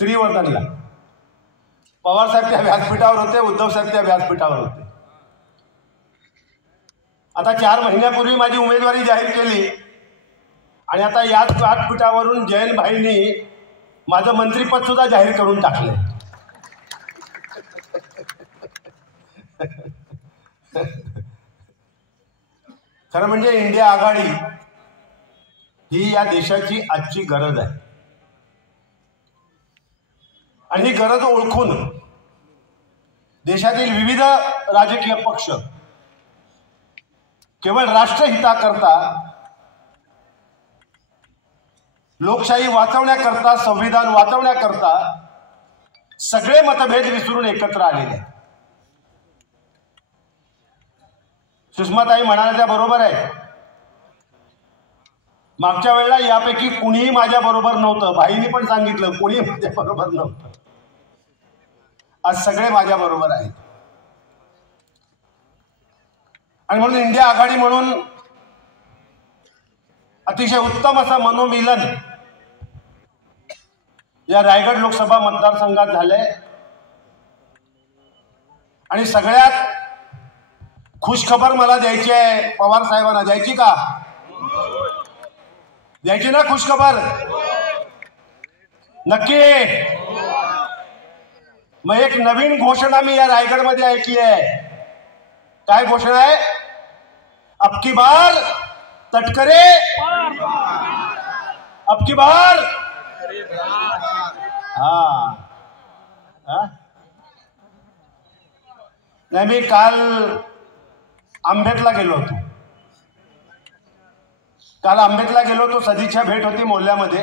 श्रीवर्धनला. पवारसाहेब त्या व्यासपीठावर होते, उद्धवसाहेब त्या व्यासपीठावर होते. आता 4 महिन्यापूर्वी माझी उमेदवारी जाहीर केली आणि आता याच व्यासपीठावरून जयंतभाईंनी माझं मंत्रिपद सुद्धा जाहीर करून टाकले. खरं म्हणजे इंडिया आघाडी ही या देशाची आजची गरज आहे आणि ही गरज ओळखून देशातील विविध राजकीय पक्ष केवळ राष्ट्रहिताकरता, लोकशाही वाचवण्याकरता, संविधान वाचवण्याकरता सगळे मतभेद विसरून एकत्र आलेले आहेत. सुषमाताई म्हणाल्या बरोबर आहे. मागच्या वेळेला यापैकी कुणीही माझ्या बरोबर नव्हतं. भाईंनी पण सांगितलं कुणी माझ्या बरोबर नव्हतं. आज सगळे माझ्या बरोबर आहेत आणि म्हणून इंडिया आघाडी म्हणून अतिशय उत्तम असं मनोमिलन या रायगड लोकसभा मतदारसंघात झालंय. आणि सगळ्यात खुश खबर मला द्यायची आहे पवार साहेबांना. द्यायची का? द्यायची ना खुश खबर? नक्की. मग एक नवीन घोषणा मी या रायगडमध्ये ऐकली आहे. काय घोषणा आहे? अब की बार तटकरे, अब की बार. हा, नाही, मी काल आंबेतला गेलो होतो. सदिच्छा भेट होती मोल्ल्यामध्ये.